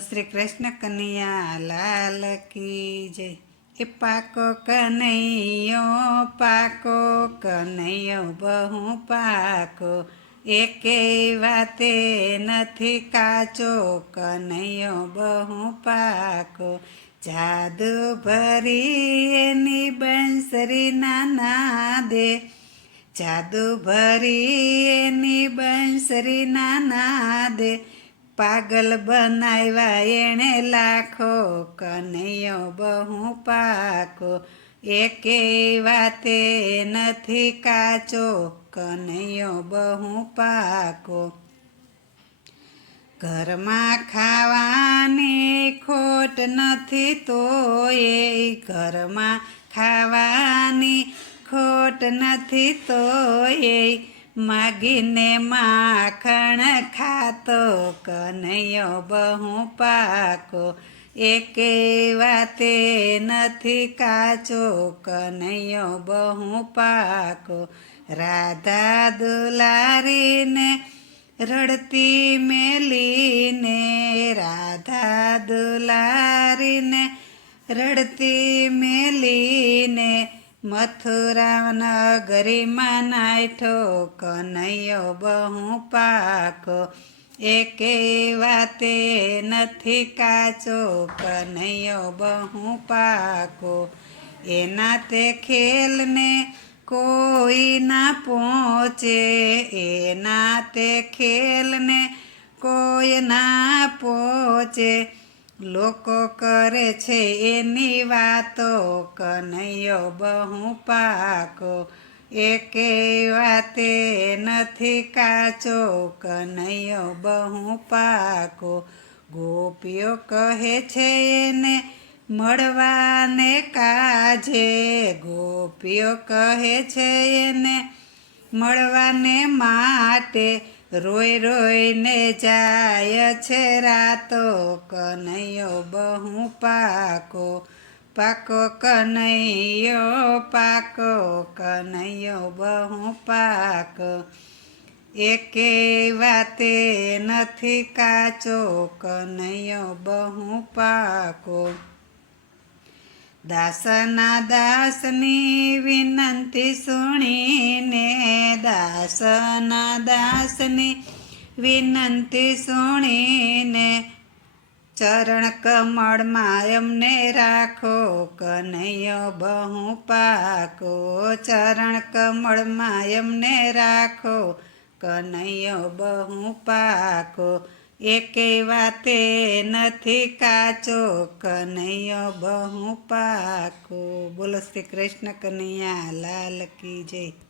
શ્રી કૃષ્ણ કનૈયા લાલ કી જય। એ પાકો કનૈયો બહુ પાકો, એકેય વાતે નથી કાચો, કનૈયો બહુ પાકો। જાદુ ભરી એની બંસરી નાના દે, જાદુ ભરી એની બંસરી નાના દે, પાગલ બનાવ્યા એણે લાખો, કનૈયો બહુ પાકો, એકેય વાતે નથી કાચો, કનૈયો બહુ પાકો। ઘરમાં ખાવાની ખોટ નથી તોય, ઘરમાં ખાવાની ખોટ નથી તોય, માગીને માખણ ખાતો, કનૈયો બહુ પાકો, એકેય વાતે નથી કાચો, કનૈયો બહુ પાકો। રાધા દુલારીને રડતી મેલીને, રાધા દુલારીને રડતી મેલીને, મથુરા નગરીમાં નાઠો, કનૈયો બહુ પાકો, એકેય વાતે નથી કાચો, કનૈયો બહુ પાકો। એના તે ખેલને કોઈ ના પહોંચે, એના તે ખેલને કોઈ ના પહોંચે, લોકો કરે છે એની વાતો, કનૈયો બહુ પાકો, એકેય વાતે નથી કાચો, કનૈયો બહુ પાકો। ગોપીઓ કહે છે એને મળવાને કાજે, ગોપીઓ કહે છે એને મળવાને માટે, રોઈ રોઈને જાય છે રાતો, કનૈયો બહુ પાકો, પાકો કનૈયો પાકો, કનૈયો બહુ પાકો, એકેય વાતે નથી કાચો, કનૈયો બહુ પાકો। દાસના દાસની વિનંતી સુણીને, દાસના દાસની વિનંતી સુણીને, ચરણ કમળમાં એમને રાખો, કનૈયો બહુ પાકો, ચરણ કમળમાં એમને રાખો, કનૈયો બહુ પાકો, એકેય વાતે નથી કાચો, કનૈયો બહુ પાકો। બોલો શ્રી કૃષ્ણ કનૈયા લાલ કી જય।